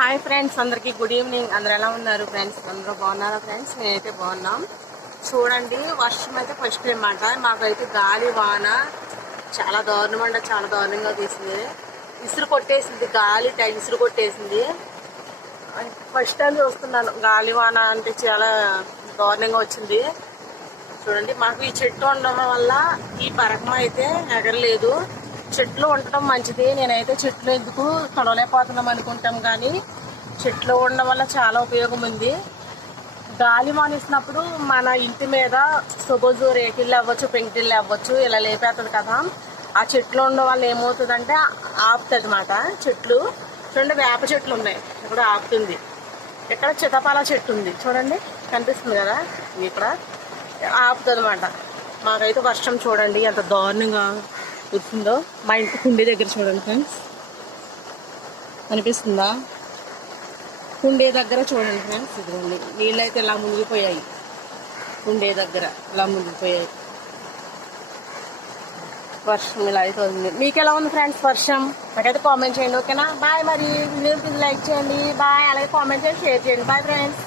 Hi friends, అందరికీ good evening. అందరు ఎలా ఉన్నారు ఫ్రెండ్స్? అందరూ బాగున్నారా ఫ్రెండ్స్? నేనైతే బాగున్నాం. చూడండి, వర్షం అయితే ఫస్ట్ అనమాట. మాకైతే గాలి వాన చాలా దారుణం అంటే చాలా దారుణంగా తీసింది. ఇసురు కొట్టేసింది, గాలి ఇసురు కొట్టేసింది. ఫస్ట్ టైం చూస్తున్నాను గాలి వాన అంటే చాలా దారుణంగా వచ్చింది. చూడండి, మాకు ఈ చెట్టు ఉండడం వల్ల ఈ పరకం అయితే ఎగరలేదు. చెట్లు ఉండటం మంచిది. నేనైతే చెట్లు ఎందుకు తొడలేకపోతున్నాం అనుకుంటాం, కానీ చెట్లు ఉండడం వల్ల చాలా ఉపయోగం ఉంది. గాలి వానిస్తున్నప్పుడు మన ఇంటి మీద సపోజు రేకిళ్ళు అవ్వచ్చు, పెంకిళ్ళు అవ్వచ్చు, ఇలా లేపేస్తుంది కదా. ఆ చెట్లు ఉండడం వల్ల ఏమవుతుందంటే ఆపుతుంది అన్నమాట. చెట్లు చూడండి, వేప చెట్లు ఉన్నాయి, ఇప్పుడు ఆపుతుంది. ఇక్కడ చితపాల చెట్టు ఉంది, చూడండి కనిపిస్తుంది కదా, ఇక్కడ ఆపుతుంది అన్నమాట. మాకైతే వర్షం చూడండి ఎంత దారుణంగా కురుస్తుందో. మా ఇంటి కుండీ దగ్గర చూడండి ఫ్రెండ్స్, అనిపిస్తుందా? కుండీ దగ్గర చూడండి ఫ్రెండ్స్, ఇదిగోండి నీళ్ళు అయితే ఇలా మునిగిపోయాయి. కుండీ దగ్గర ఇలా మునిగిపోయాయి. వర్షం ఇలా అయితే ఉంది. మీకు ఎలా ఉంది ఫ్రెండ్స్ వర్షం? నాకైతే కామెంట్ చేయండి, ఓకేనా? బాయ్. మరి వీడియోకి లైక్ చేయండి, బాయ్. అలాగే కామెంట్ చేయండి, షేర్ చేయండి. Bye friends.